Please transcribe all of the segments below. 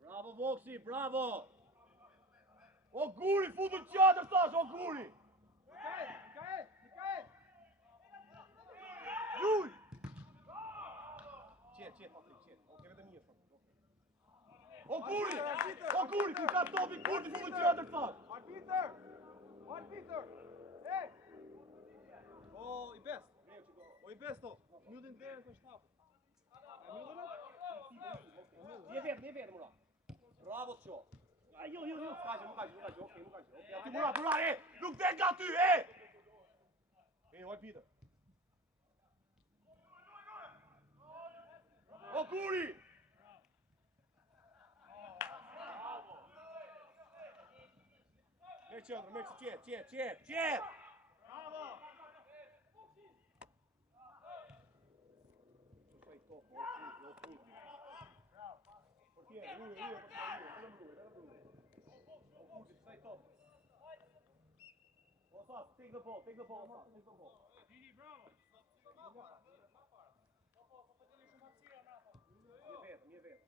Bravo Voksi, bravo! O guri, futën qatër tash, o guri! Mikael! Juj! Qet, Patrik, qet. Oke, vetëm një shumë. O guri, ku ka topi, kur t'i futën qatër tash! Arbiter! Ej! O, i best to. Mjudin dherën të shtapë. Një vetë, Murat. Bravo të qo. Jo. Nuk kaqë, okej. Ati Murat, nuk dhe nga ty, Arbiter. O guri! Merë qëndrë, qet! Bravo! Take the ball. Gigi, bravo! Një vetë.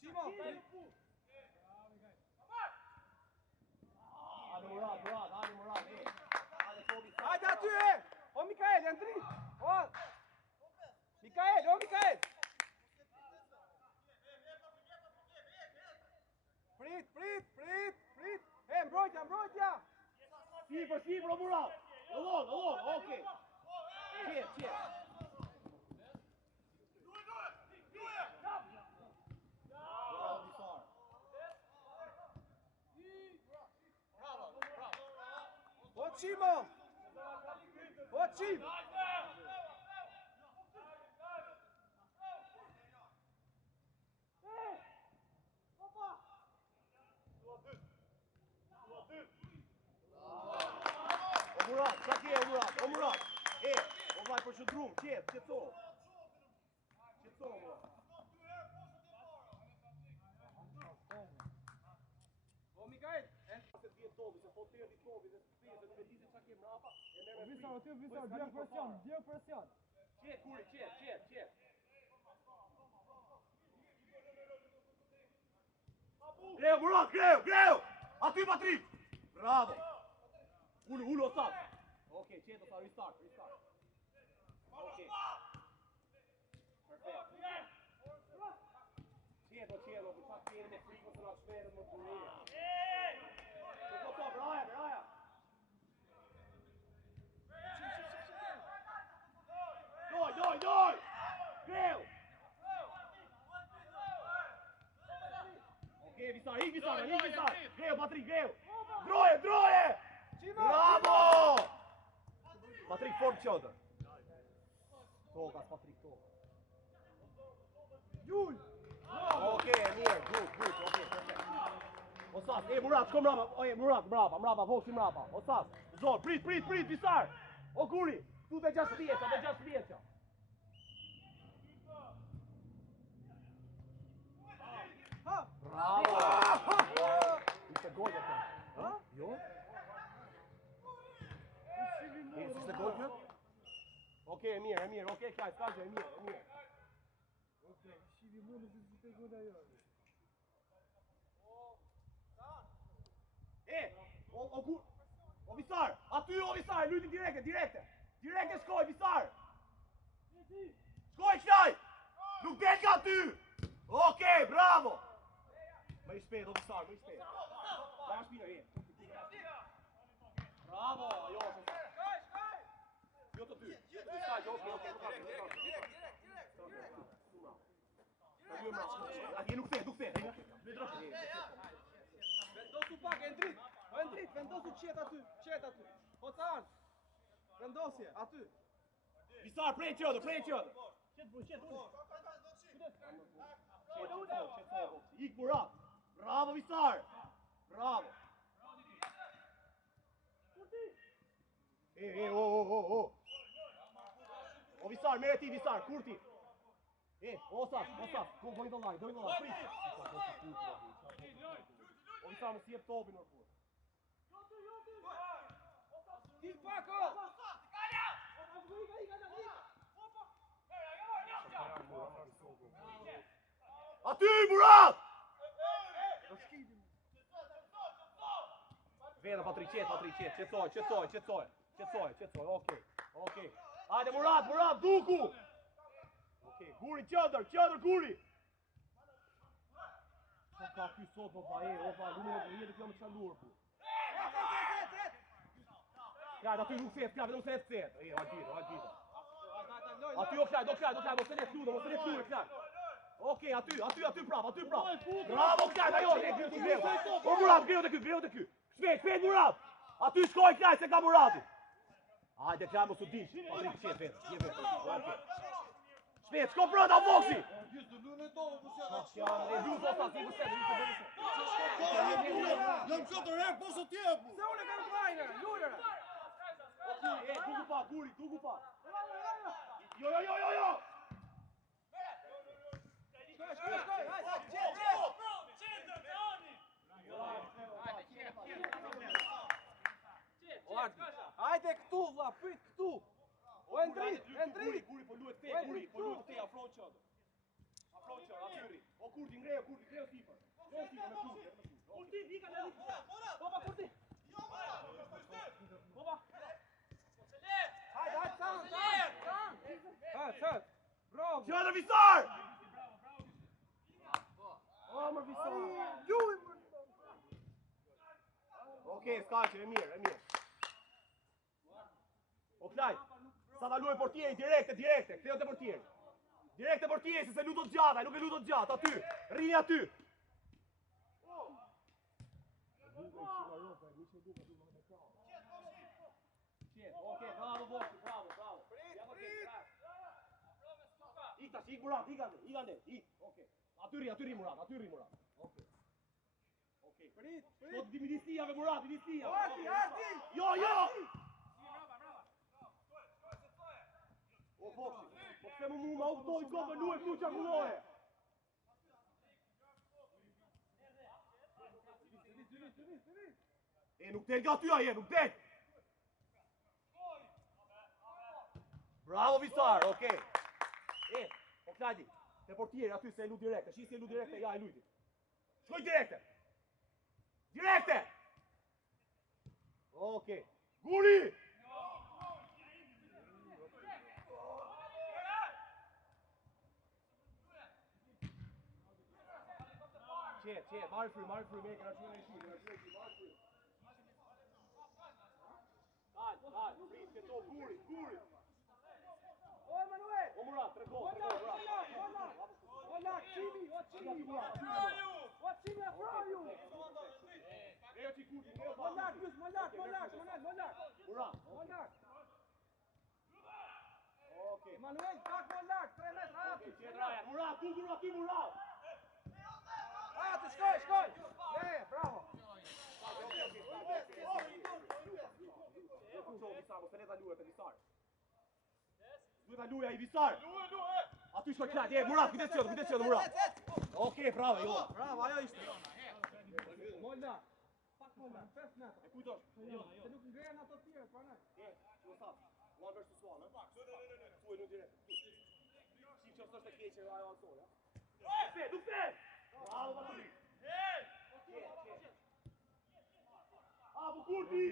Qimo! Hajde Murat, Hajde aty, O Mikael, janë tri! Mikael! Prit! Mbrojtja! Sipër, o Murat! Allon, okej! Qet! O Qimo! O Murat! O vlaj për shëndrum, qetëso, Murat. O Mikael! Se t'vjet topi, se po t'erdi topi, dhe s'pese, nuk e di se qa ke mrapa, e merë me Visar, djek presion. Qet, kuri, qet. Greu, Murat, greu! Aty Patrik! Bravo! Ullu, Osat! Okej, qet, Osat, restart. Okej. Perfekt. Qet, për çak keni me frikën se na shmerën më burrë. Braja! Doj! Greu! Okej, Visar! Greu, Patrik, greu! Droje! Bravo! Patrik, form qëndër. Tokas, Patrik, Juj! Okej, mirë, good, perfekt. Osas, Murat, shko mrapa. Murat, Voksi mrapa. Osas, zor, prit, Visar! O guri, tu dhe 6 pjeqa. Bravo! Ishte gol dhe të. Jo? Ishte gol kjo? Okej, mirë. Okej, Klaj, s'ka gjë, mirë. Shivi mundu që të goda jo. O Visar! Aty o Visar, lujti direkte! Direkte shkoj, Visar! Shkoj, Klaj! Nuk del ka ty! Okej, bravo! Më i shpejt, o Visar, më i shpejt. Ka shpina, Bravo, jo, jo të ty. Atje nuk the. Vendosu pak, e ndrit, vendosu qet aty. Hocan, vendosje, aty. Visar, prej qëdër. Qet. Ik Murat. Bravo, Visar. Bravo. O Visar, mere ti, Visar, kurti. Osas, dojnë dojnë, prit. Visar mos jep topin në fund. Ti Pako! Aty Murat! Vede Patricet, qetësoj, okej. Hajde Murat, duku! Okej, Guri qendër, Guri! Ka ky sot po pa lumë në jetë kjo më çandur po. Ja, aty nuk se fjalë, vetëm se e cet. Hajde. Aty do klaj, mos e le flutur, klaj. Okej, aty prap. Bravo, klaj, ajo, ne greu. Po Murat, greu te ky. Shpejt Murat. Aty shkoj klaj se ka Murati. Hajde klaj mos u dish. Patrik qet vetë. Shpejt, shko brenda boksi. Jam katër herë posa tjep. Se unë kam vajnë, lulëra. Duku pa. Jo. Hajde këtu, vlla, prit këtu. O Endri. Guri po luhet te, afro qendër. Atyri. O Kurdi, ngreu sipër. Me Kurdi. Kurdi, vika në vika. Baba Kurdi. Baba. Hajde, çan. Bravo. Qendër Visar. Amër Visar. Okej, skaqe, e mirë. O klaj. Sa ta luaj portieri direkte, ktheo te portieri. Direkte portieri se lutot gjata, nuk e lutot gjatë, aty. Rini aty. Okej, bravo. Ik tash, ik Murat, ik ande. Okej. Aty ri Murat. Okej. Prit. Do të dimidistia me Murat, dimidistia. Arti. Jo. O boksi. Po pse më autoj kopë luaj këtu çarkulloje. E nuk del nga ty aje, nuk del. Bravo Visar, okej. O Kladi, te portieri aty se e lu direkte, shi se e lu direkte, ja e lujti. Shkoj direkte. Okej. Guri! Qet, marrë fry, me këna qënë e shi, marrë fry. Dal, prit, këto, Guri. O Emanuel. O Murat, tre gol, bravo. Hola, Kimi. What Kimi after you? Greo ti Kurdi, Mollar. Murat. Okej. Emanuel, tak Mollar, 3 metra aty. Murat, dukur aty Murat. Aty, shkoj. Bravo. Visar, mos e le ta luaj te Visar. Duhet ta luaj ai Visar. Aty shkoj Kladi, Murat, kujdes qendër Murat. Okej, bravo, jo. Bravo, ajo ishte. Mollar. Pak Mollar, 5 metra. E kujtosh? Se nuk ngren ato të tjerë, pranaj. Çu sa? One versus one, ha? Tu e nuk direkt. Si çfarë është e keqe ajo ansoj, ha? Dukse! Bravo, Patrik. Apo Kurdi!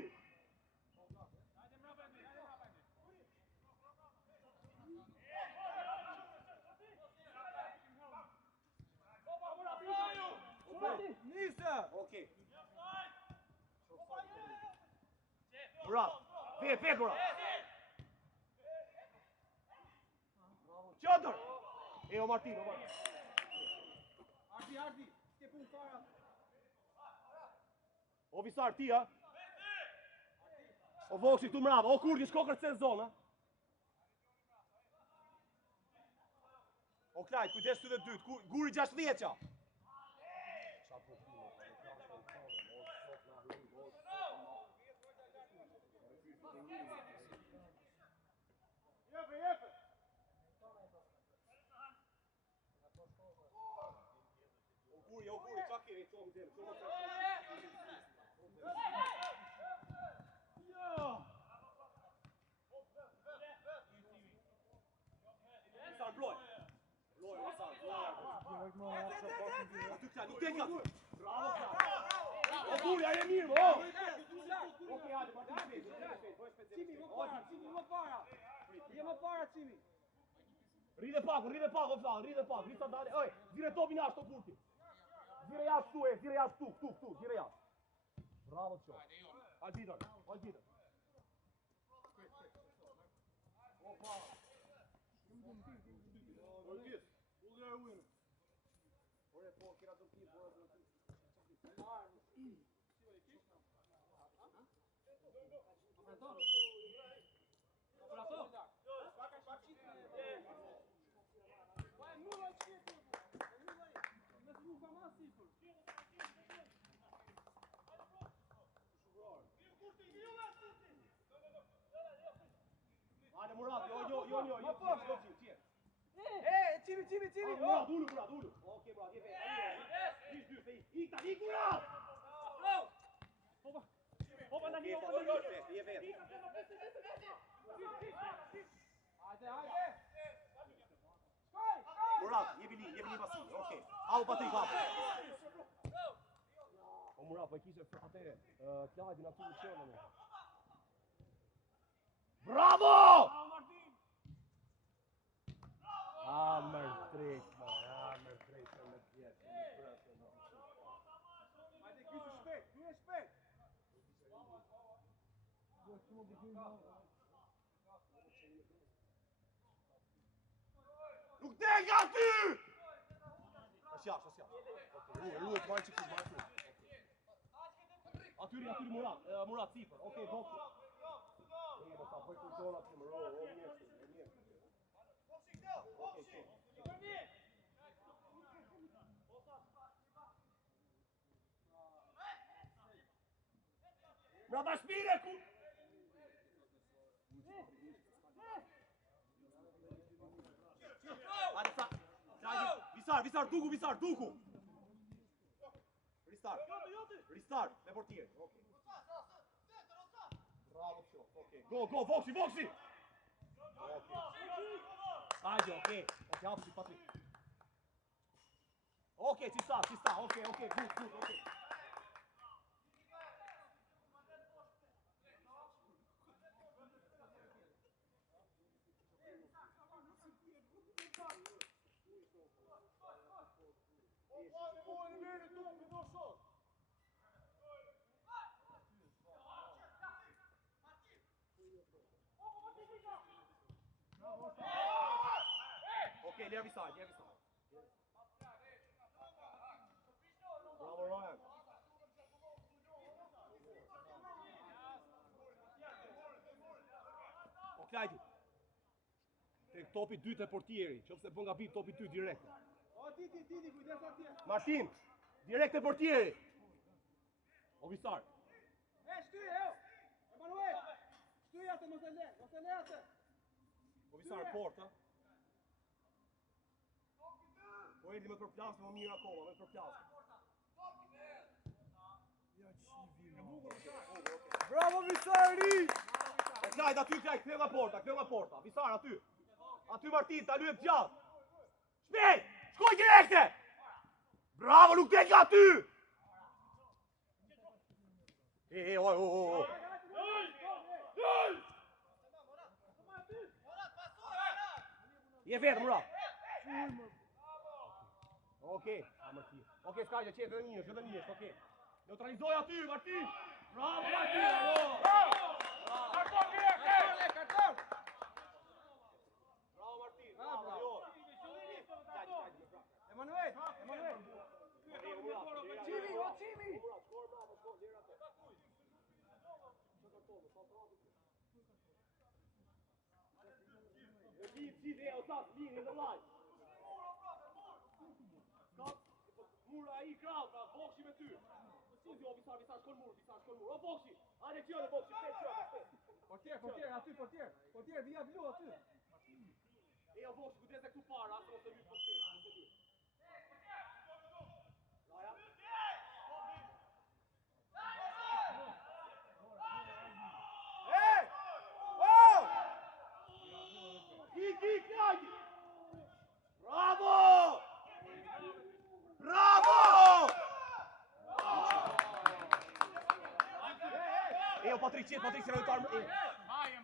Nisa! Okej. Murat, ve Murat. Qendër. O Martin. Ardi, ke pun fara. O Visar ti, ha? O Voksi këtu mrava, o Kurdi shko kërcen zonë, ha? O Klajt, kujdes ty dhe dytë, Guri 16 qa. O Guri, qa ke? mirë, oh! Okej, hajde, Martin, Cimi, më para, Cimi, më para. Je më para, Cimi. Ride pak, oflan, ride pak, ride sa dale. Oj, zire topin jashtë, to kurti. Zire jashtë tu, zire jashtë tu, zire jashtë. Bravo, qo. Al ditër. Opa. Orgis, ullë e ujnë. Ore, po, kira do ti, po, do ti. Hajde Murat, jo, Ma posh. Cimi. Murat, ullu. Okej, Murat, je vet. Ik Murat! Hoppa na je vet. Hajde. Murat, je vini pasi. Okej. Au Patrik, hap. O Murat, po kishe atë Klajdi na tu çelën. Bravo! Amër drejt, me djetë, Hajde, kyçu shpejt. Nuk dega aty! Asja. Ruhet marrë që kësë marrë. Atyri Murat, sipër. Okej, boksi. Mo sa bëj të zonat që më rohë, o mirë. Okej, Brava shpire, ku... Visar, duku! Restart, me portier. Okej. Bravo, okej. Go, Voxi! Okej. Hajde, okej. Okej, hapsi, Patrik. Okej, ci sta. Okej, good, okej. Okej, leva side. Bravo, Ryan. Klajdi. Tek topi 2 të portieri, qofse bën gabim topi 2 direkt. O, Titi, kujdes atje. Martin, direkt te portieri. O Visar. Shtyje, jo. Emanuel. Shtyje atë, mos e le atë. O Visar, port, ha? Po erdhi me përplasje, më mirë akoma, me përplasje. Bravo, Visari! Klajt, aty, këtheu nga porta. Visar, aty. Aty Martin, ta lyet gjatë. Shpejt! Shkoj direkte! Bravo, nuk te ka aty! Oj. Je vetë, Murat. Okej, Martin. Okej, skajgje, qetë dhe njështë, okej. Neutralizoj aty, Martin! Bravo, Martin! Karton! Bravo, Martin! Bravo! Emanuel! Cimi! Linje dhe lajt. Mura I kraut, Voxi me ty. Visar, shkon mur. O Voxi, hajde qëllë Voxi, shpejt. Portier, via blu aty. O Voxi, kujdes e këtu para, se mos e lyp për shpejt. Laja. Bravo! o Patrick se në ujtarë. Bajen.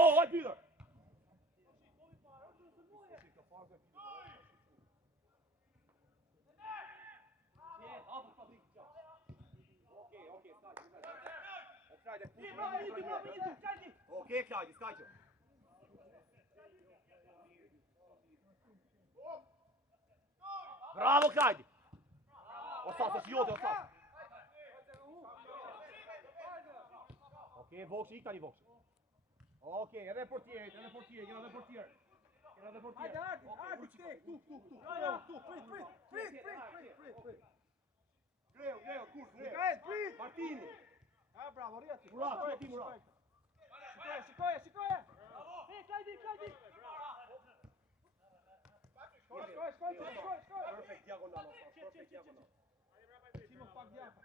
Oh, hajt Pyder! Okej, Klajdi, skajqë. Bravo, Klajdi! Osas, është jote, Osas. Okej, Vokshi, ik tani Vokshi. Okej, edhe portierit, kena edhe portier. Hajde, Ardi, stek, tu. Prit. Leo, kurs, Mikael, prit. Martini. Bravo, rjeti. Murat, ti Murat. Shikoje. Shkoj. Perfect diagonal, Osas, perfect diagonal. Qimo pak djaka.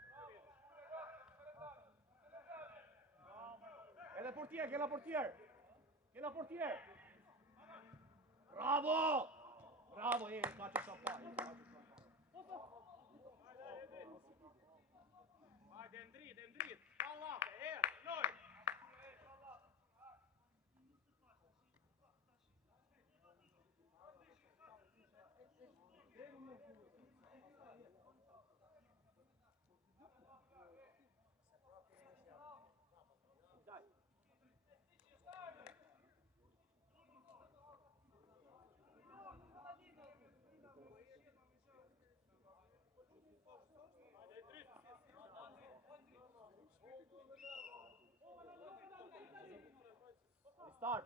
Edhe portier, kena portier. Bravo, ka që shapa. Hajde, ndrit. Allafe, loj.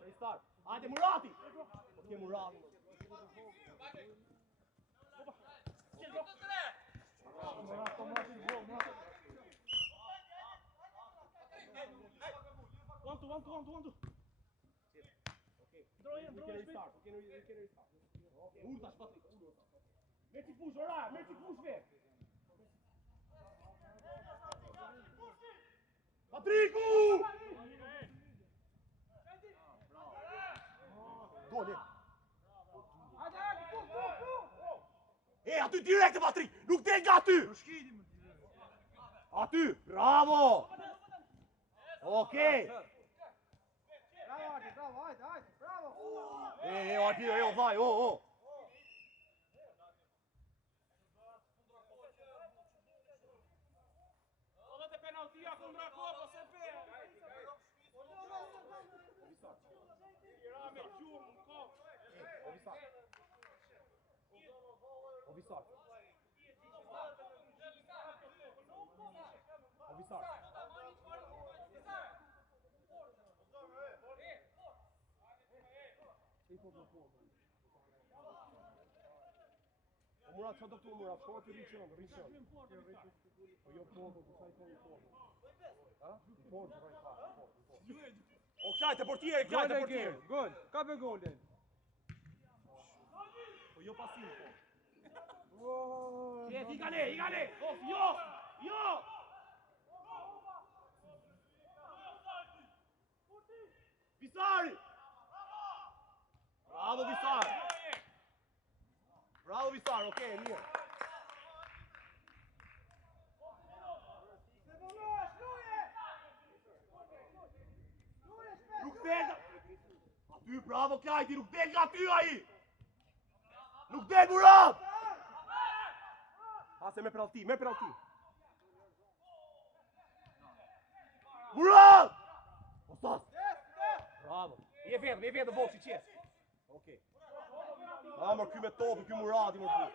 Restart. Hajde Murati. Okej, Murati. One, two. Okej. We can restart. Okej, Urtash Patrik. Meci push, ora, vet. Patriku! Gol. Aty direkt Patrik, nuk del nga aty. Aty, bravo. Okej. Bravo, hajde, bravo. Aty, vaj, Odete penaltia kundra Kopa se pe. Rame gjumë në Kopë. Ovisar. Murat, çfarë do këtu Murat? Shkoj ti rriqën. Po jo po, sa i po. Ha? Po, O Klajte portieri, Gol, ka be golin. Po jo pasim po. I gale. Jo. Visari. Bravo Visar, okej, mirë. Nuk del. Aty, bravo Klajti, nuk del nga aty ai. Nuk del Murat. Hase me penalti. Murat! Osas. Bravo. Je vjetë Vokshi qes. Okej. Mër ky me topi, ky Murati më pu.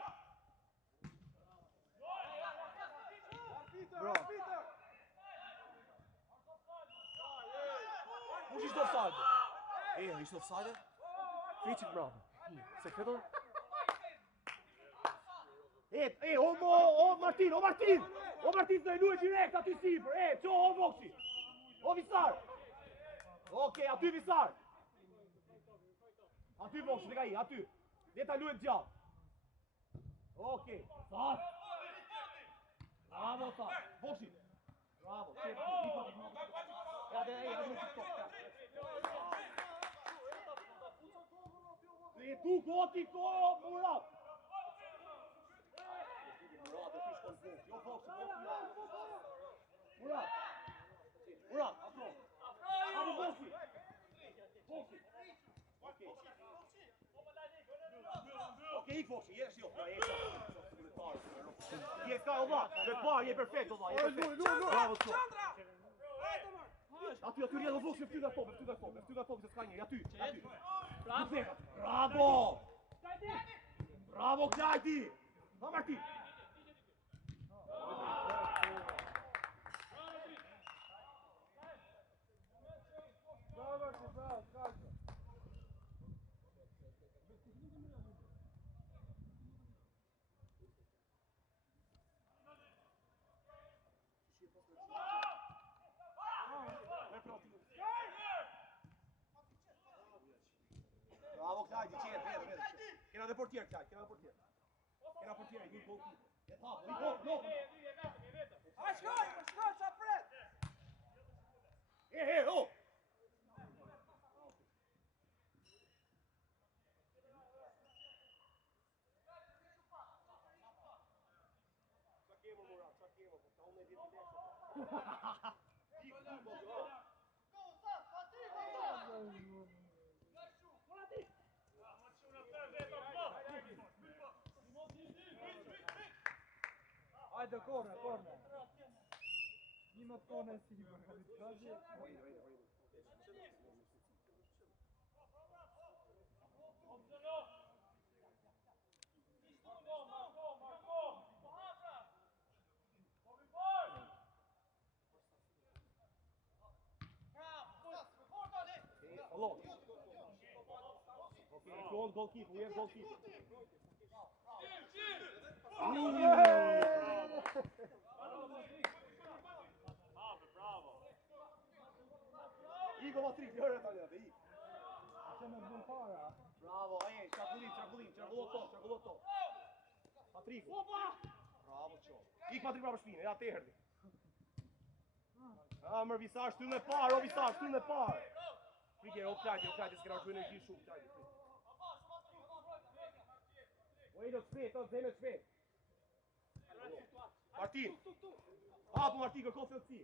Bravo. Kush ishte offside? Ishte offside? Friqit bravo. Se këto? O Martin! O Martin do e luaj direkt aty sipër. Ço o Voksi. O Visar. Okej, aty Visar. Aty Voksi, tek ai, aty. Le ta luajë gjallë. Okej. Sar. Bravo ta. Voksi. Bravo. Ja, e tu goti ko, Murat. Murat, afro. Hadi Voksi. Okej, ik Voksi, jesh jo. Je ka olla, me pa, je perfekt olla. Bravo to. Aty rjedhë Voksi, fytyr nga top, se s'ka njëri, aty. Bravo! Bravo Klajti! Ha Martin! Bravo Klajti, vede. Kena dhe portier, Klajti, kena portier, një goalkeeper. Aj, shkoj, qa pret! O! Qa kemo, Murat, qa kemo, ta unë e vjetë të lekë. Ajde, korner. Ima korner sigurno. Hello. Okay, if you want goalkeeper, we have goalkeeper. Bravo. Igo Matrik, hör italiano, i. Känner bom para. Bravo, çarkullot top. Matrik. Bravo ço. Ik Matrik bravo shpinë, ja te erdhi. Mër Visar, shtyllën e parë, o Visar, shtyllën e parë. Frike, o Klajti, s'kena shtu energji shumë, Klajti. Ojdo shpet, zeme shpet. Martin. Hapo Martin, kërko se të si.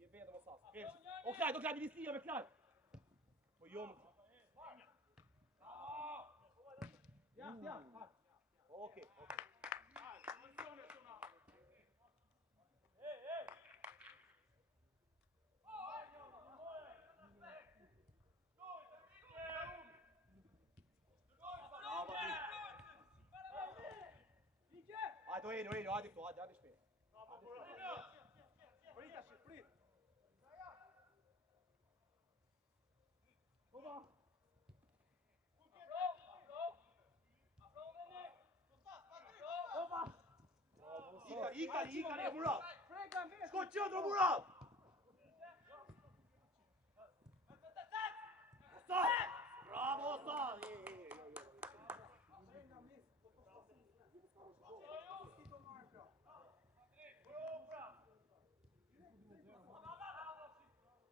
Je vetë më sasë. O Klajti, lislija me Klajti. Po jo më. Ja. Okej. Hajde këtu, hajde shpejt. Prit. Ikari, Murat. Shko qëndro, Murat. Osad! Bravo, Osad!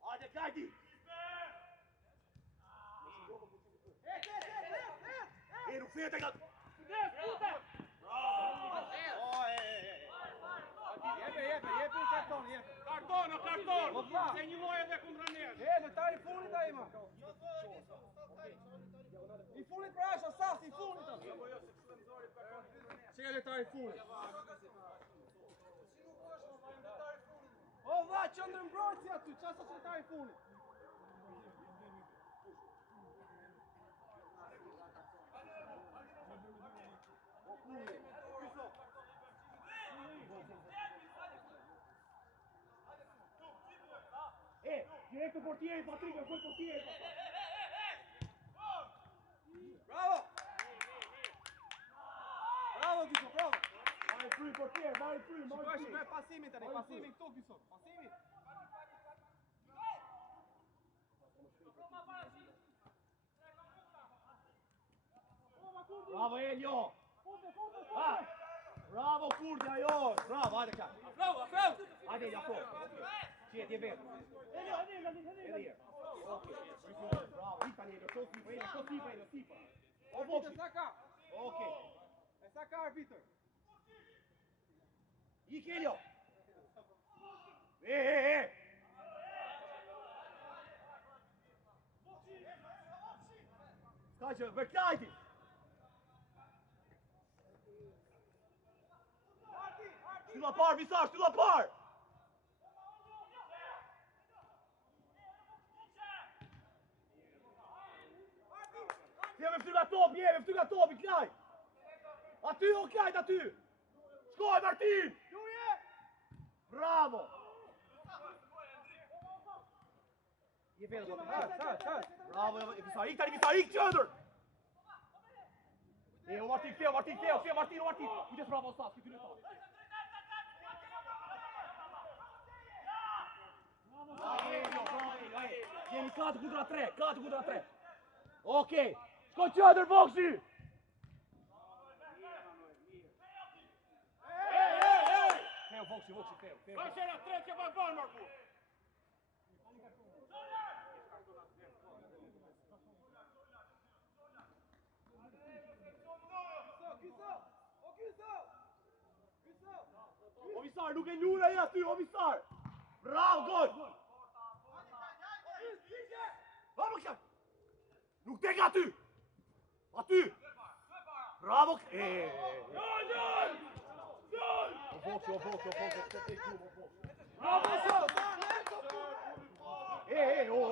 Hajde, Klajti! Nuk fejet e ka... Jepi karton. Karton! Se një loj edhe kundra njerë. Në tari funit a ima. I funit pra është asas, i funit atë. Çeka letari funit. O dha, qëndër mbrojtësi aty, qasa që letari funit. Direkt të portieri, Patrika, kuj portieri. Bravo! Bravo, Gjyso, bravo! Marrë fry portier, marrë fry. Shikoj, pasimin tani, pasimin këtu, Gjyso, pasimin. Bravo Elio! Bravo Kurdi, ajo! Bravo, hajde ka! Bravo! Hajde Elio, afro! Qet, je vetë! Edhe je! Bravo, i tani Elio, shko sipa Elio, sipa! O Arbitër, sa ka? Okej! E sa ka arbitër? Ik Elio! E! Ska që, vërklajti! Shtylla par, Visar, shtylla par! Jemi fty nga topi, Klaj! Aty, o Klajt, aty! Shkoj, Martin! Bravo! Je vetë, bravo, Visar, ik tani, Visar, ik qëndër! E, o Martin, ktheo, Martin! Kujdes bravo, Stas, këty në topi! Jemi 4 kundra 3. Okej. Shko qëndër boksi. Ktheo boksi, ktheo. Bashera, treća ban Marku. O Visar, nuk e njura e aty, o Visar! Bravo, gol! Vamos, Kjak! Nuk tek aty! Aty! Bravo! Gol! O boksi! Bravo, Sal! O!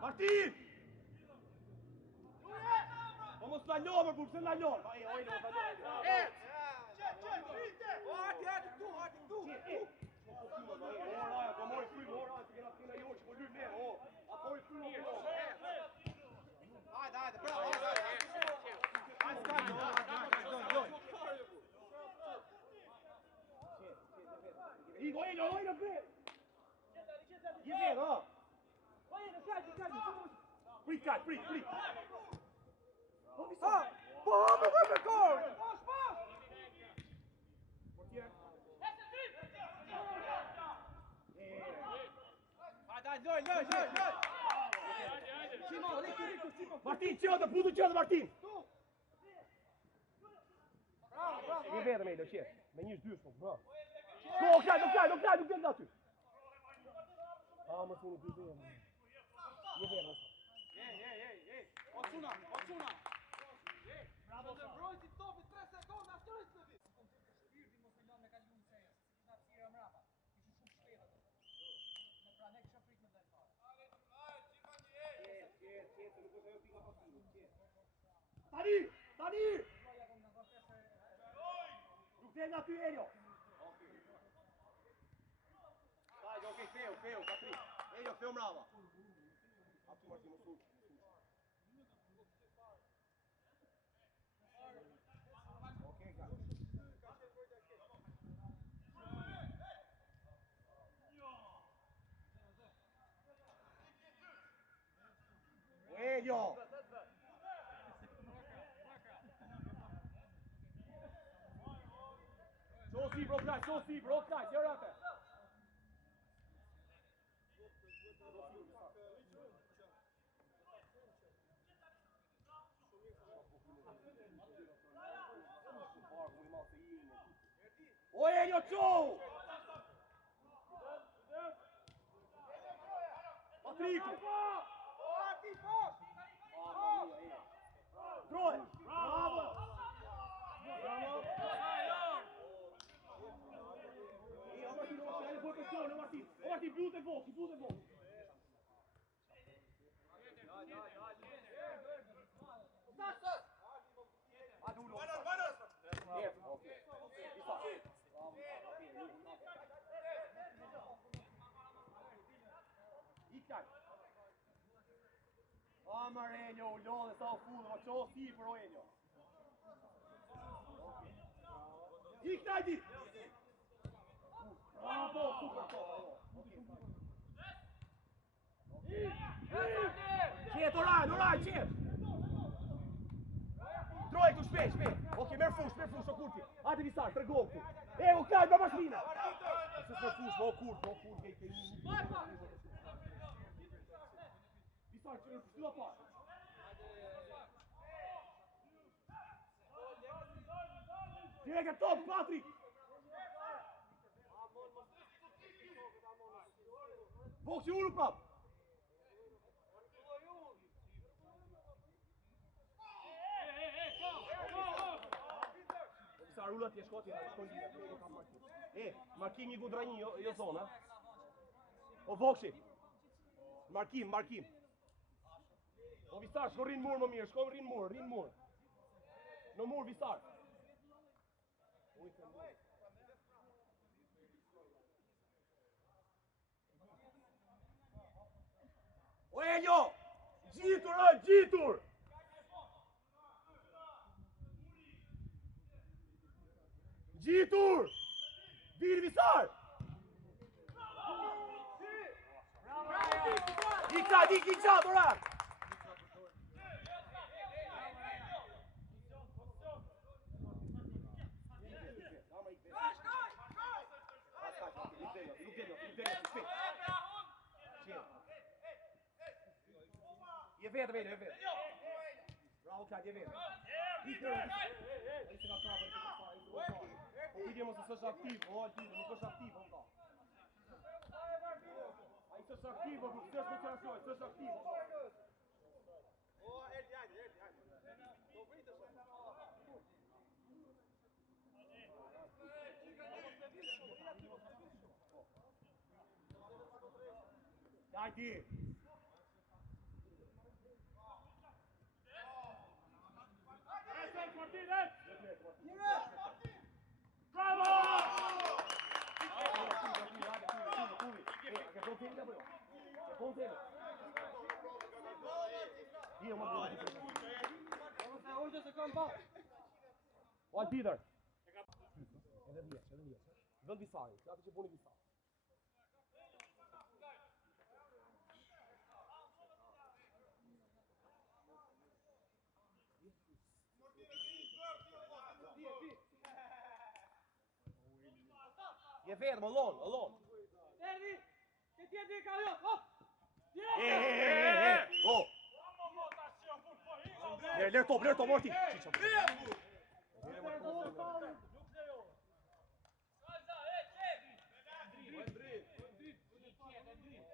Martin! Vamos na njomër, burë, se na njomër! Hajde, këtu! Hajde, bravo! Ojno, bre! Je vetë, ha? Prit! Vamos, gol! Portier! Hajde, loj! Martin, qëndër, putu qëndër, Martin! Bravo! Je vetë me Elio, qëtë. Me njësh dysh, po, bravo. Shko, nuk del nga ty. Më suni dy dhe. Je vetë, mësa. Ocuna! Bravo, të mbrojti topi 3 sekonda, të rrisë të vitë! Shpirti mos me lanë me kalu në sejës, që nga pësira mrapa, ishë shumë shpetë ato. Në pra ne kësha prit me dalë fare. Tani! Nuk del nga ty, Elio. Daj, okej, feo, Katri. Elio, feo mrava. Aty, Martin, më sulë. Elio! So si, bro, Klaj, gjërë atë! O Elio, qo! Patriku! Troj! Bravo! Martin, bjute vok! Stas! Mamma Renjo, u lodhe sa u fullë, o qo si për Renjo. Ik najdi! Bravo, super top. Qet, oraj, qet! Troj këtu shpesh. Okej, merr fush, o kurti. Hajde Visar, tregon këtu. O kaj, baba shpina. Se merr fush, o kurt, ke Visar, shtylla pa. Direkt top, Patrik. Boksi ulu prap. Visar, ulla ti e shkoti, markim i gudrani, jo zona. O Voksi. Markim. O Visar, shko rrinë mur më mirë, shko rrinë mur. Në mur, Visar. O Eljo! Gjitur! Gjitur! Vini Visar! Iksa, ora! Je vetë. Bravo, Kaj, je vetë. Vidimo se s'është aktiv, nuk është aktiv, Ai s'është aktiv, po s'është koncentracion, s'është aktiv. Erdhi. Do vritesh. Hajde. Bravo! Oj Peter. Edhe 10. Vend Visari, atë që buni Visari. Je vetë, më allon. Erdi! Che tieni il calcio? Oh! Oh! Ler top, Marti.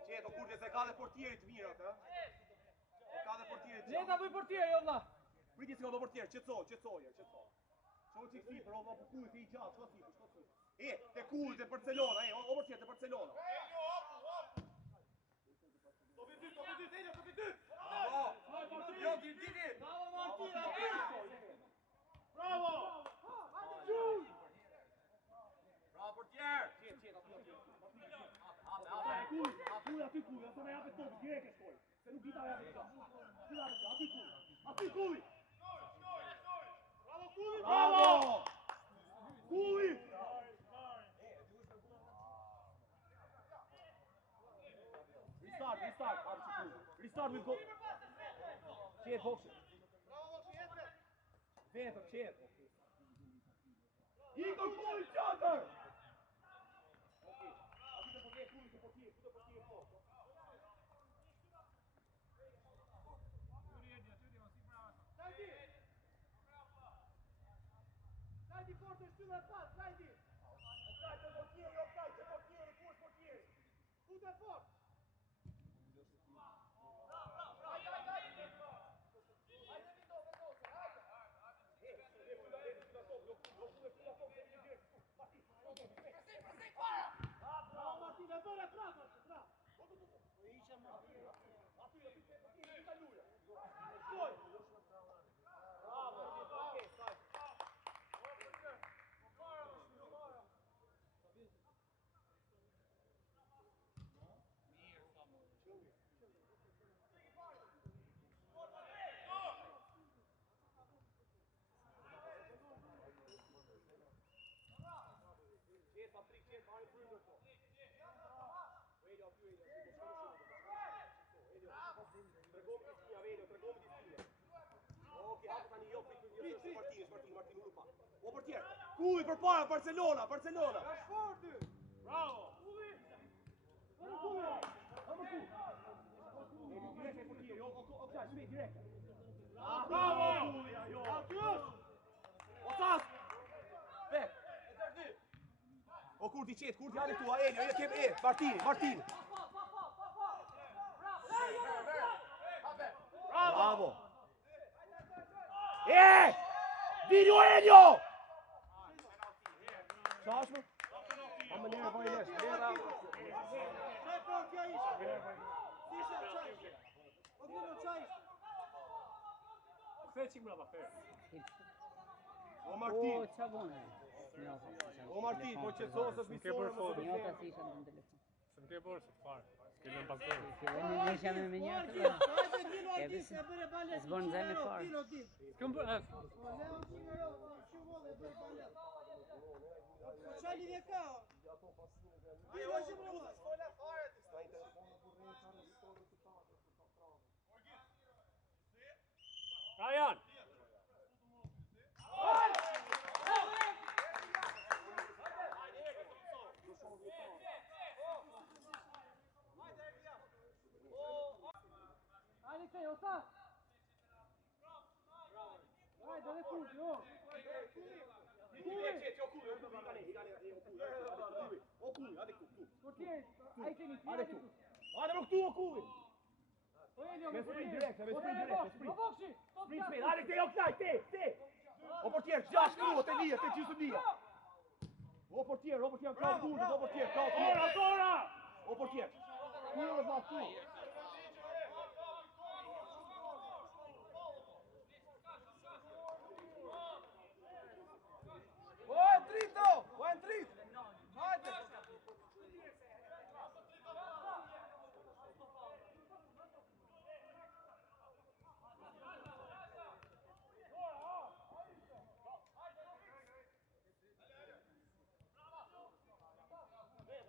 Qeto, kurte se ka dhe portierit mirë atë. Ka dhe portierit. Leta për portieri, o vlla. Priti se ka dhe portier, qetsoje. Qo që kësi, për ova për kujt e I gjatë, shko si. Te kujt e Barcelona, o portier te Barcelona. Bravo! Bravo portier! Kuj, atë me japet topi, direkt e shkoj. Se nuk kita japet topi. Aty kuj! Bravo! Kuj! Restart with goal. Qet, Voksi. Qet. Igor Kuj, qatër! Dajdi forte, shtylla pas, dajdi! Fute fort! Martin lupa. O portier. Kulli përpara Barcelona. Rashford! Bravo! Direkt portier. Jo, okej, Smith direkt. Bravo! Osas! Back. O Kurti qet, Kurti hajde këtu, Elio, e kem Martini. Bravo. Video Elio! Çash mı? Ama nereye bayılır? Kthej çik mbrapa, kthej. O Martin. O, qa bone? O Martin, po qetësohet se bisore mos e Jo, di. ta si isha në telefon. Se më ke bërë se të farë. S'ke lënë pas dorë. Filloni në isha me një zbonë zaj me parë. S'këm bërë, Rajan! Hajde këtej, Osas! Hajde, dhe Kurti, jo! Portier, ai kemi Hajde më këtu o Kulli. O Elio, Me sprint direkt, me sprint. Do bokshi! Sprint sped, hajde këtej, o këtej, te. O portier, 6 këtu, te lije, te gjysmë lije. O portier, ka Kurti, o portier, ka Kurti. Dora! O portier. Kurti është vatu. O e ndrit! Hajde!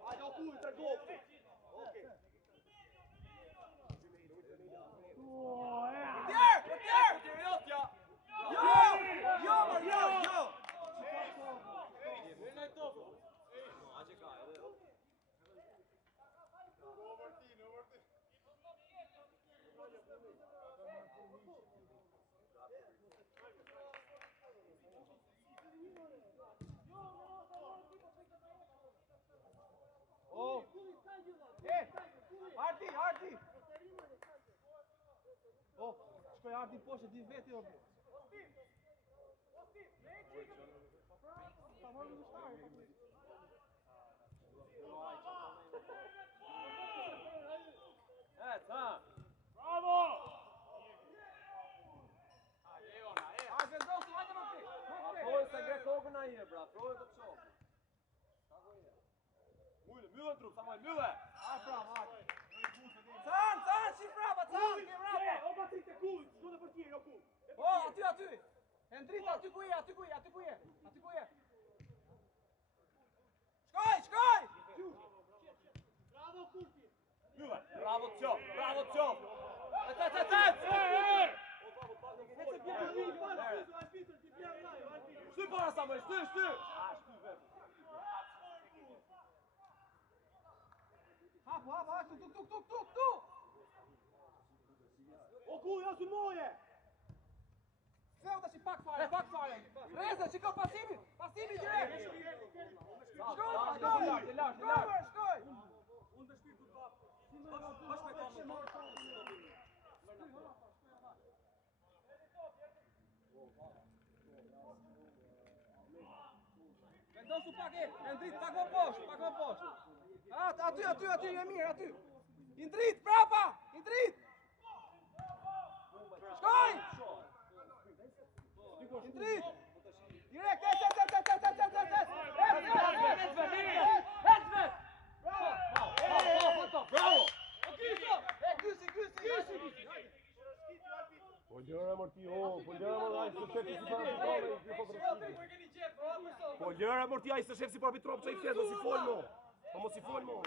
Hajde o Kulli, tërgohë këtu. Okej. Portier! Jo! Oh! Arti! Oh, shkoj Arti poshtë, di veti o bë. Bravo! Provoj se gre kokën a ire, bra. Provoj të qovë. Myllën trup, Samuel, myllën. Can, si brava, can, ke brava. O Patrik te Kulli, shko te portier, o Kulli. O, aty. E ndrit, aty ku je. Shkoj! Bravo Kurti. Bravo të qof. Shty para Samuel, shty. Hap, tu. O Kulli, ja sulmoje. Seu tash pak fare. Reza, shiko pasimi direkt. Shkoj. Vendosu pak e ndrit, pak më poshtë. Aty, e mirë, aty. I ndrit, brapa! I ndrit! Shkoj! I ndrit! Direkt, Bravo. Po lëra Marti, po lëra ai se çeti si para. Po lëra Morti ai se shef si për arbitrop çai flet, mos i fol mo. Po mos i fol mo.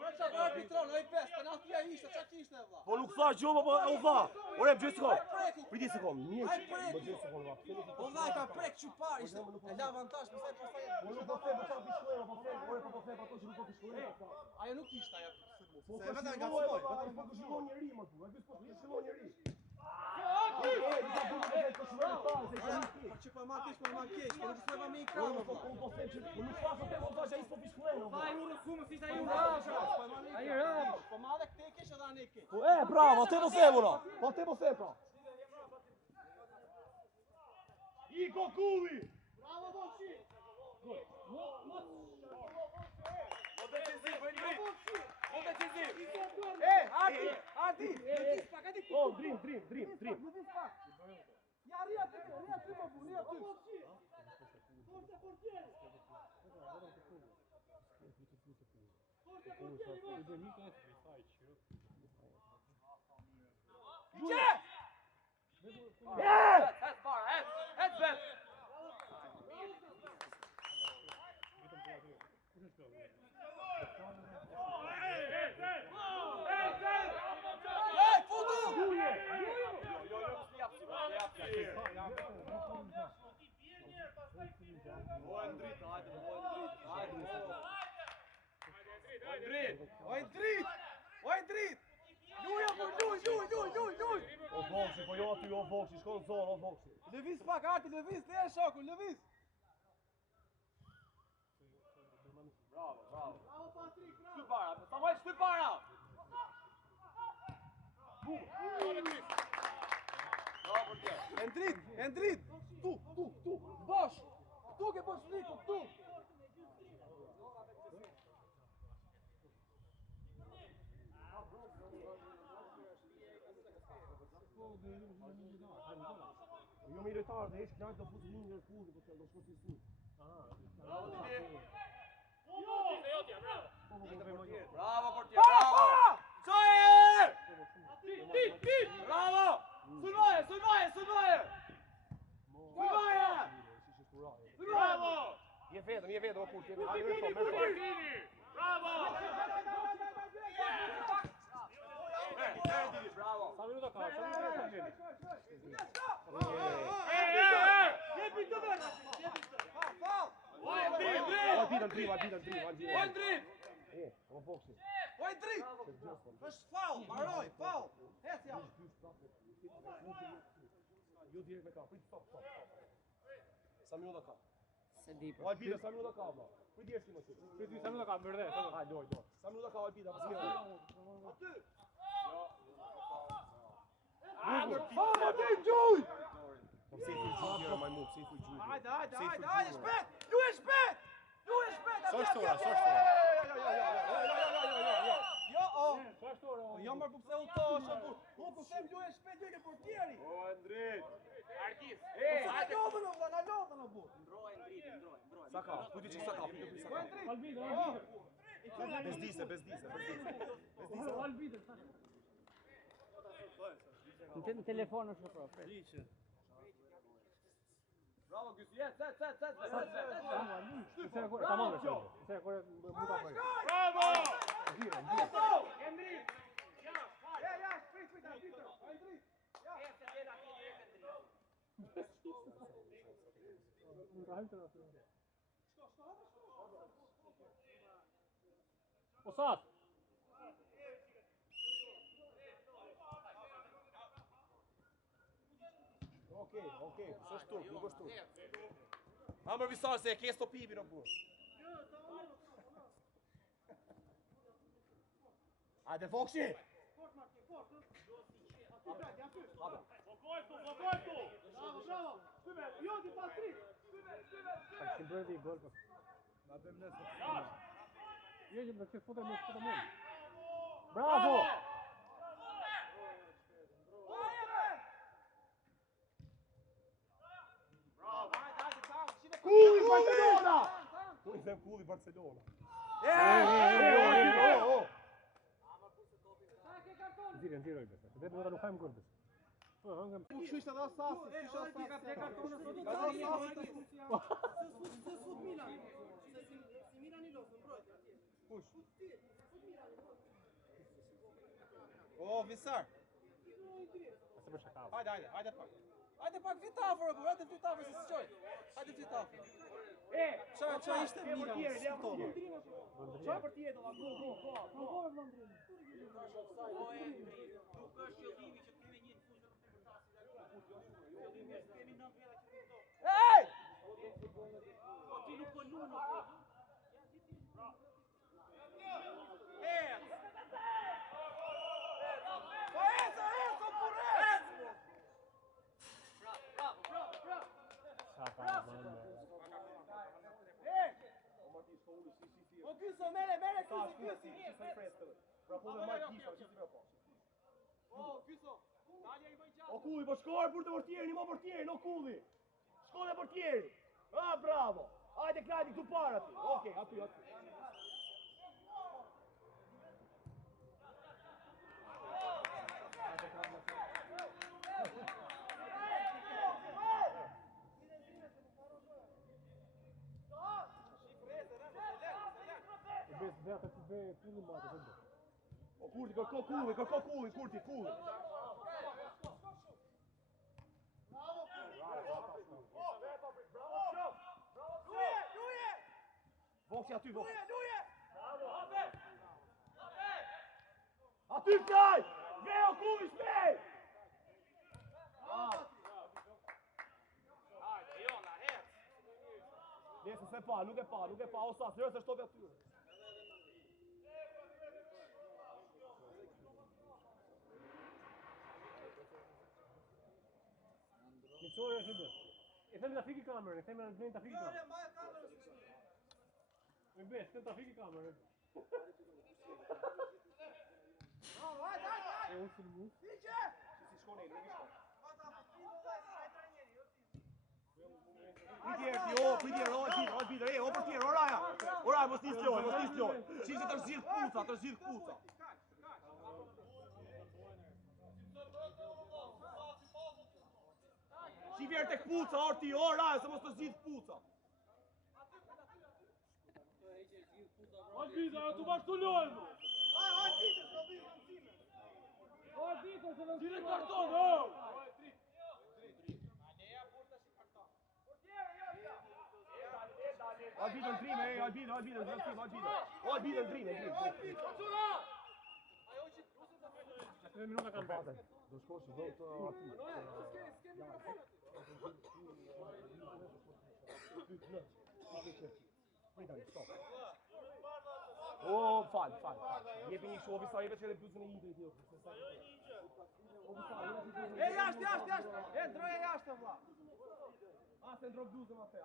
Ora çfarë arbitron, ai pesë, penaltia ishte, çka kishte valla. Po nuk tha gjë, po u tha. Ore, gjë sekond. Priti sekond. Mirë. Gjë sekond. Po vllai ka prek çupar, ishte e la avantazh, pastaj Unë nuk po them për çfarë pishkullë, po them, ore po them ato që nuk po pishkullë. ajo nuk ishte ajo. Po vetëm nga foj, vetëm po këshillon njëri më tu, ai po këshillon njëri. Por që po ma keq, po ma keq, po nuk s'po me ikram. Po them që nuk faso te montażha ai po pishkullën. Ai urë sumë, si sa ju. Ai rëb, po ma edhe këtë keq edhe anë keq. Po bravo, te po them ora. Po te po them pra. Iko Kulli. Bravo Boksi! Arti! Oh, dream. Ja ria ty më bu, ria ty. Forza portiere! Forza portiere! Oj drit! Juja për juj! O Voksi, po jo aty, o Voksi, shko në zonë, o Voksi. Lëviz pak Arti, lëviz, le shoku, lëviz. Bravo. Bravo Patrik! Shty para, Samuel, shty para. Endrit! Tu! Bosh! Tu ke bosh fliku, tu! Jo mi retard, heq knaq do fut një në fundit, po do shkoj ti fut. Bravo portier, bravo! Soje! Bravo! Sulmoje! Bravo! Je vetëm, o portier. Bravo! Bravo! Sa minuta ka? Jepi të verë! Endrit! O Voksi. Oj drit! Është faul, mbaroj, faul. Eci ja. Jo direkt me ka, prit stop. Sa minuta ka? Se di O Albida, sa minuta ka valla? Prit jeshti më shumë. Priti, sa minuta ka? Mbërde. Ha, loj. Sa minuta ka Albida, pas mirë. Aty. Gjuj! Po pse i gjuj my move, pse i gjuj? Hajde, shpejt! Ju e shpejt! Sa është ora? Jo më pse u tosh apo. Po them ju e shpejt ju ke portieri. O Andrit. Argis. Na lodhën apo. Sa ka? Kujti që sa ka? Bezdise. Në telefon është pro. Bravo Gus, set. Tamam është. Se kur muta po. Bravo! Endrit. Ja, shpejt, Endrit. Osat. Okej, s'është turp, nuk është turp. Hamër Visar se e ke sto pipi në burë. Hajde Voksi! Vogojtu! Bravo! Jodi Patrik! Ai bërdi gol po. Na bëm nesër. Jo, më ke futur më. Bravo! Kulli Barcelona! Unë them Kulli Barcelona. Ndiroj besoj. Vetë ora nuk hajm gol besoj. Po hangëm. Kush ishte edhe Sasi? Ka tre kartona sot. Ka Sasi. Se fut Milan. Se Milan I losën, mbrojtja atje. Kush? O, Visar. se për shaka. Hajde pak. Hajde pak vitafër, bur, hajde vitafër se s'qoj. Hajde vitafër. Qa ishte Milan? Qa për tjetër, la, go. Ej! O kyso, mere, kysi. O kulli, po shkoj për të portierin, mo portierin, o kulli. Shkoj dhe portierin. Ah, bravo. Hajde Kladi këtu para ti. Okej, aty. Vetë të ve kulli ma të vëndë. O Kurti, kërko kulli, Kurti. Voksi aty, Voksi. Aty Klaj! Veo kulli shpej! Nesë se pa, nuk e pa, o sas, nërës e shtopi aty. Miqore është ide. E them trafiki kamerën, them në trafiki kamerën. Më bëj, them trafiki kamerën. E unë si mu? Pritjer, o portier, o Raja, mos nis lojë. Qishtë të rëzirë kpuca. Qi vjerë të kpuca, orti, o Raja, se mos të zhidh kpuca. Albida, tu bashkë të lojmë! Dire karton, Albida në trime, Albida në trime. Dhe minuta kam bërë. Do shkosh do të aty. O, fal. Jepi një shovi sa jeve që edhe plusën e Intrit jo. E jashtë. E ndroje jashtë vlla. A se ndro bluzën atë.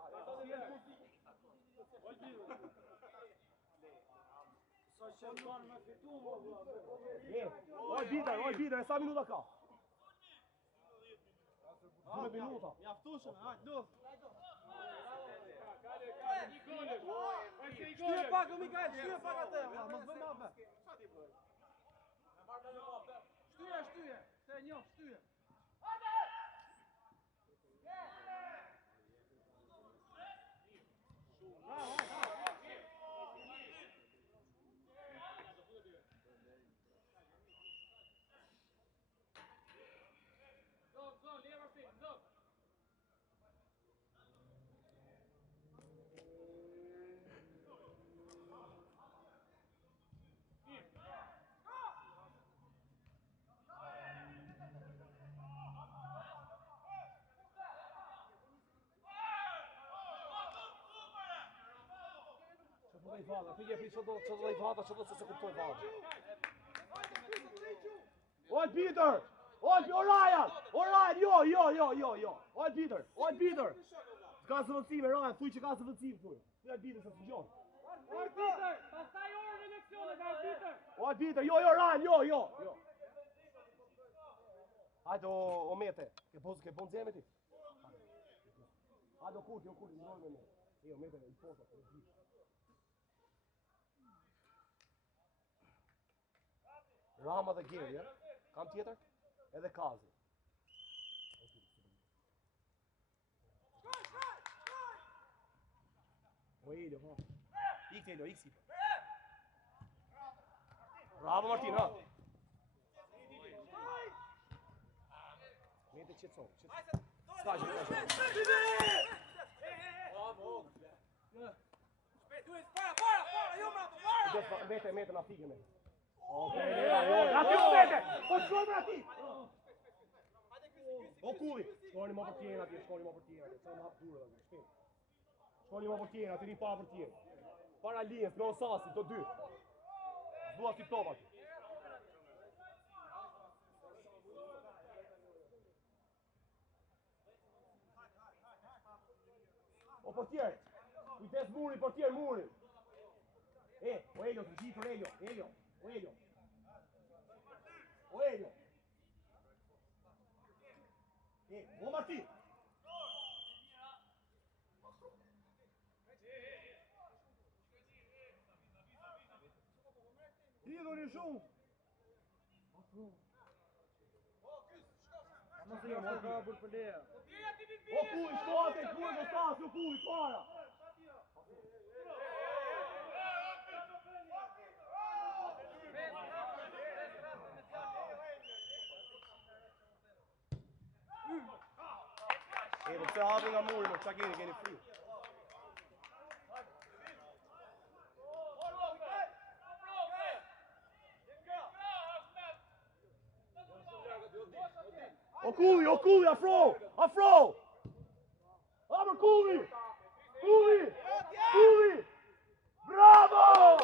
Oj bidër, sa minuta ka? 2 minuta. Mjaftueshëm, hajde luf. Shtyje pak o Mikael, shtyje pak atë, vlla, mos bëj mafe. Shtyje, se njoh, shtyje. Valla, ti jepi çdo lloj vata, çdo se kuptoj vata. Oj Peter! O Ryan, jo. Oj Peter. Ka zëvendësime Ryan, thuaj që ka zëvendësim thuaj. Thuaj Peter se dëgjon. Oj Peter, pastaj orën e leksionit, Peter. Oj Peter, jo Ryan, jo. Hajde o mete, ke bon zeme ti. Hajde o Kurti, ndroj me ne. Jo mete, i foto, Rama dhe Gjeri, ja? Kam tjetër? Edhe Kazi. O Elio, ha. Ik Elio, ik si. Bravo Martin, ha. qetëso. Ska që vete, mete na fike me. Okej, ati o vete! Po shkojmë ati! O kulli! Shkoni më për tjenë ati, shkoni më për tjenë ati. Sa më hapë durë dhe, shkoni. Shkoni më për tjenë ati, një pa për tjenë. Para linjës, me Osasin, të dy. Zdua si top ati. O për tjerë! Kujtes muri, për tjerë muri! O Elio, të gjithër Elio, o Elio. O Martin. Idoni shumë. O kulli, shkoate, kulli, më stasi, o kulli, para. Po pse hapi nga muri, më çka keni fri. O kulli, afro! Hapër kulli! Bravo!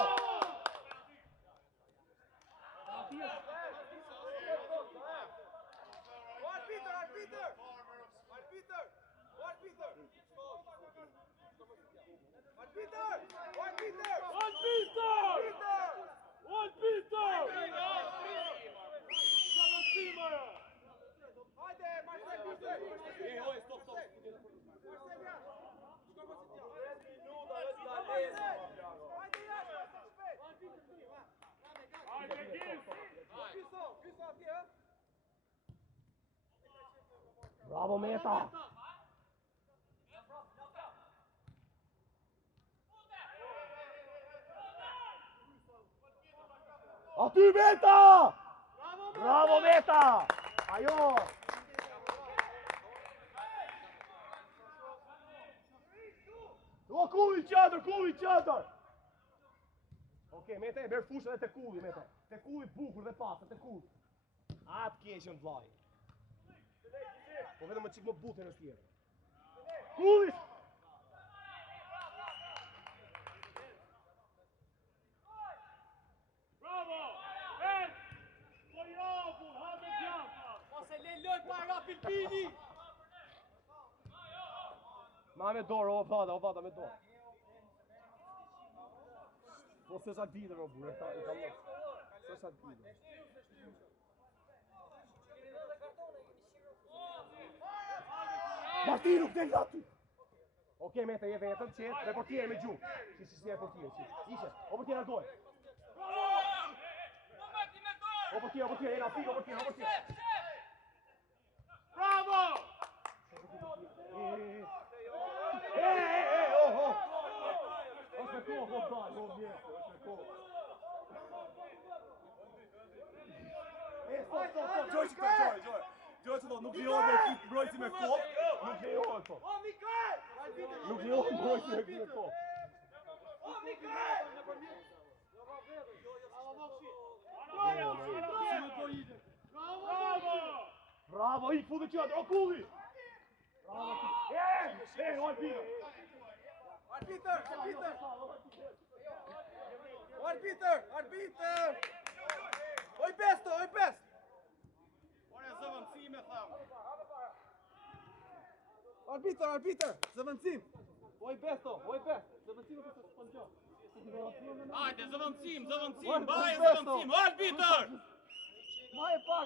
Bravo Meta! Aty Meta! Bravo Meta! Ajo! O kulli qatër! Okej, Meta e merr fushën edhe te kulli, Meta. Te kulli bukur dhe pasër, te kulli. Atë keqën vllai. Po vetëm më çik më butën në tjetër. Kulli! Bravo! Ose le loj para Filipini! Ma me dorë, o vada me dorë. Po se sa ditër o burë, i ka më. Se sa ditër. Martinu, këtë e aty! Okej, Meta, je vetëm, qetë, dhe portier me gjumë. Si e portier, ishe. O portier në dojë. O portier, e na fik, o portier. Bravo! Është me kohë, Gjoj që do, nuk lejohet me ekip mbrojtësi me kohë, nuk lejohet po. Nuk lejohet mbrojtësi me kohë. Bravo, ik fundi qëtë, o kulli! Bravo, Arbiter! Oj best! Ore zëvendësime tham. Arbiter! Zëvendësim! Oj best! Zëvendësime për të spëndjo. Hajde, zëvendësim, baje zëvendësim, arbitër! Ma e pak.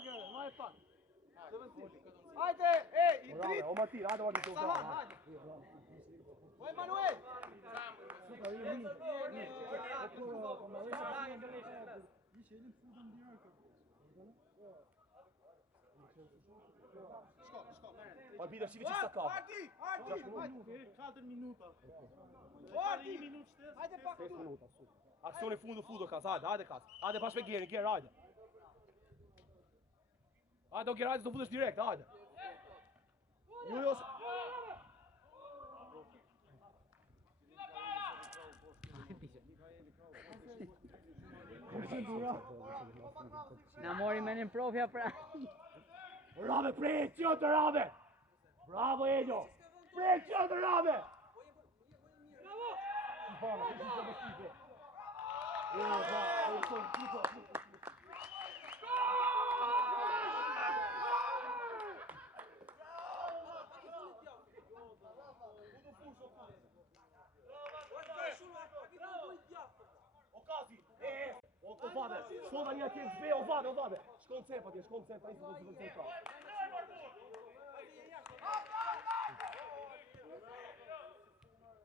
Zëvendësim. Hajde, i drit! O Martin, hajde. Sahan, hajde! Oj Manuel! Arbiter, shive që sa ka. Arti! 4 minuta. Arti! Hajde pak! 5 minuta. Aksioni fundu kas, hajde kas. Hajde pash me Gjer, hajde. Hajde o Gjer, hajde, do futesh direkt, hajde. Julius. Na mori me një profja pra. Rame, prek qëtë Rame! Bravo Elio! Prek qëtë Rame! Okazi! O vade! Shko da një atje zbe, o vade! Shko në cep atje, shko në cep, a i se do të koncentra.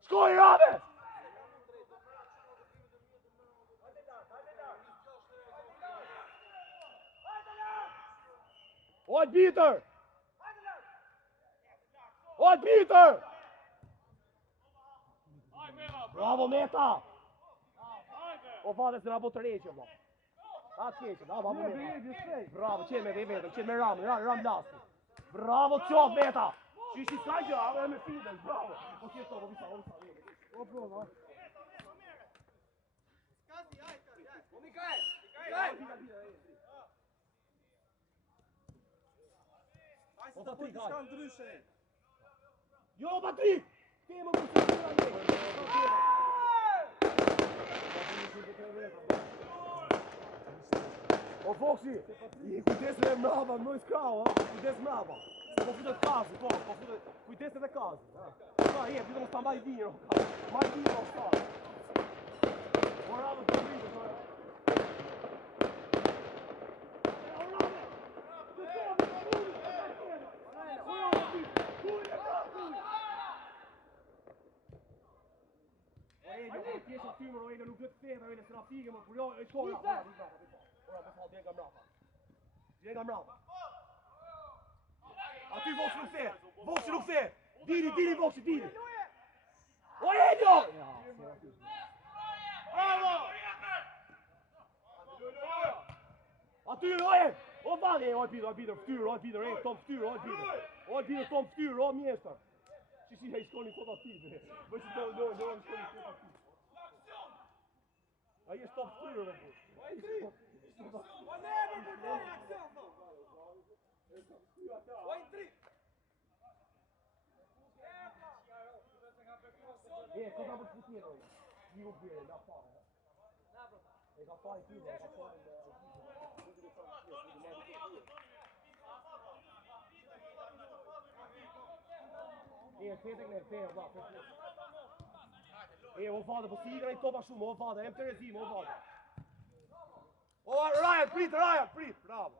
Shkoj Rame! Oj Peter! Oj Peter! Bravo Meta! O vade se nga bo të reqe, bro. A të keqe, da, babo Meta. Bravo, qenë me dhe i vetëm, qenë me Ram lasti. Bravo qof Meta! Shishi s'ka gjë, e me fidel, bravo. O qenë to, o visa. O prova. O Mikael! O Patrik, Ska hajde. ndryshe. Jo Patrik! Temo ku që O Foxi, i kujdes e mrava, më i s'krau, ha? Kujdes mrava. Se po futet kazi, po futet, kujdes edhe kazi. Ha, jetë, ditëm s'ta mbaj dinjë, mbaj dinjë o s'ta. O rave të rritë, o rave. Pjesa ty më rojnë, nuk dhe të feta, rojnë se na fike më burjo, e shkoj ora, ora, më falë, djen nga mrapa. Aty Voxi nuk the, diri Voxi, diri. O Elio! Bravo! Aty, oje! O vali, oj Peter, ftyrë, Tom ftyrë, Tom ftyrë, o mjeshtër. Si, e shkoni sot aty, më që do shkoni sot aty. Ai është top ftyrë, më bu. O never përdoj aksion, tho! O i tri! Ko ka për të putjet, ojë? Një u bjere, nga fare. E ka fare ty, ka fare o vade, po si i topa shumë, o vade, em të rezim, o vade. O, Ryan, prit, bravo.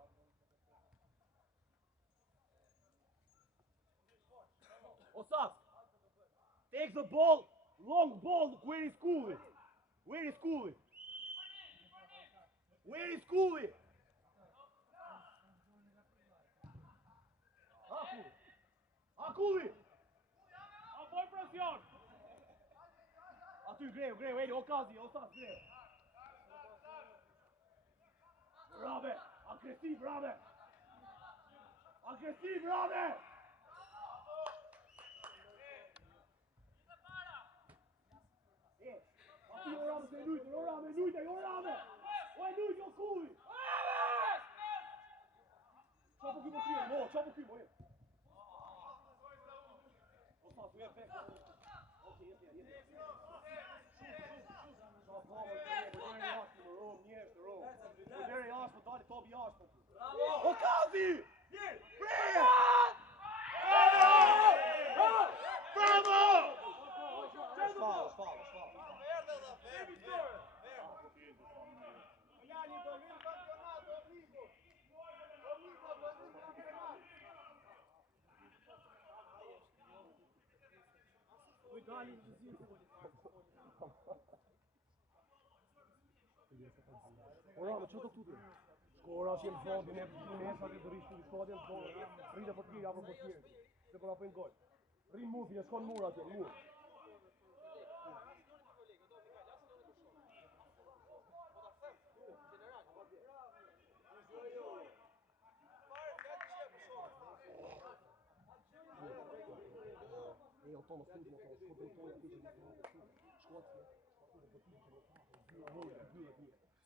O Sas, take the ball, long ball, where is Cooley? Cooley! Apoi presion! Aty greu, Eli, Okazi, o Sas, greu. Brave, agresiv, brave! Aty o Rame, se lujte, o Rame! Oj, lujte, o Cooley! Qa po ky mo, jetë. O Sas, u jetë vek. Oke, jetë. Deri jashtë, po dali topi jashtë. Okazi! Breje! Bravo! Shfall. Ora, ma çfarë do tuti? Ora që më thonë ne sa të dërish në stadion, po rritë po tjerë apo po tjerë. Se po na bëjnë gol. Rrin mufi, ne shkon mur atje, mur. tono studio, tono shkodrejtoja, ti që në shkotje,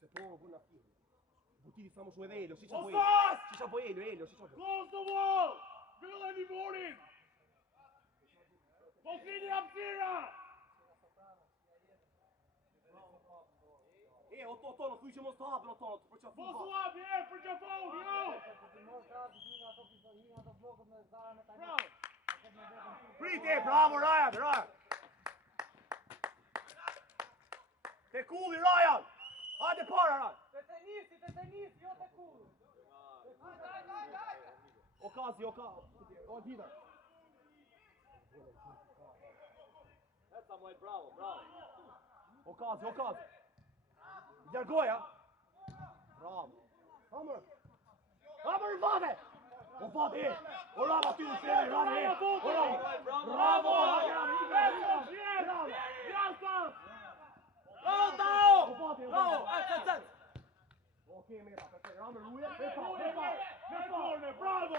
se provo vë në aktivë. Butiti samo shumë edhe Elio, si qa po Elio? Si qa po Elio, si qa po? Kosovo! Vylleni burin! Po fini hapësira! O tono, thuj që mos të hapën o tono, të përqa Mos u hapi, për qafon, jo! Bravo! Prite, bravo Ryan, Ryan! Te kulli Ryan! Hajde para Ryan! Te tenisi, jo te kulli. Okazi, o Diver! E Samuel, bravo, bravo! Okazi! Djargoja! Bravo! Hamër Vate! O Vate! O Rama ty në shërë! Rama! Bravo! Bravo! Okej, meta, perfekt. Rama ruje! Bravo!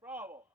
Bravo!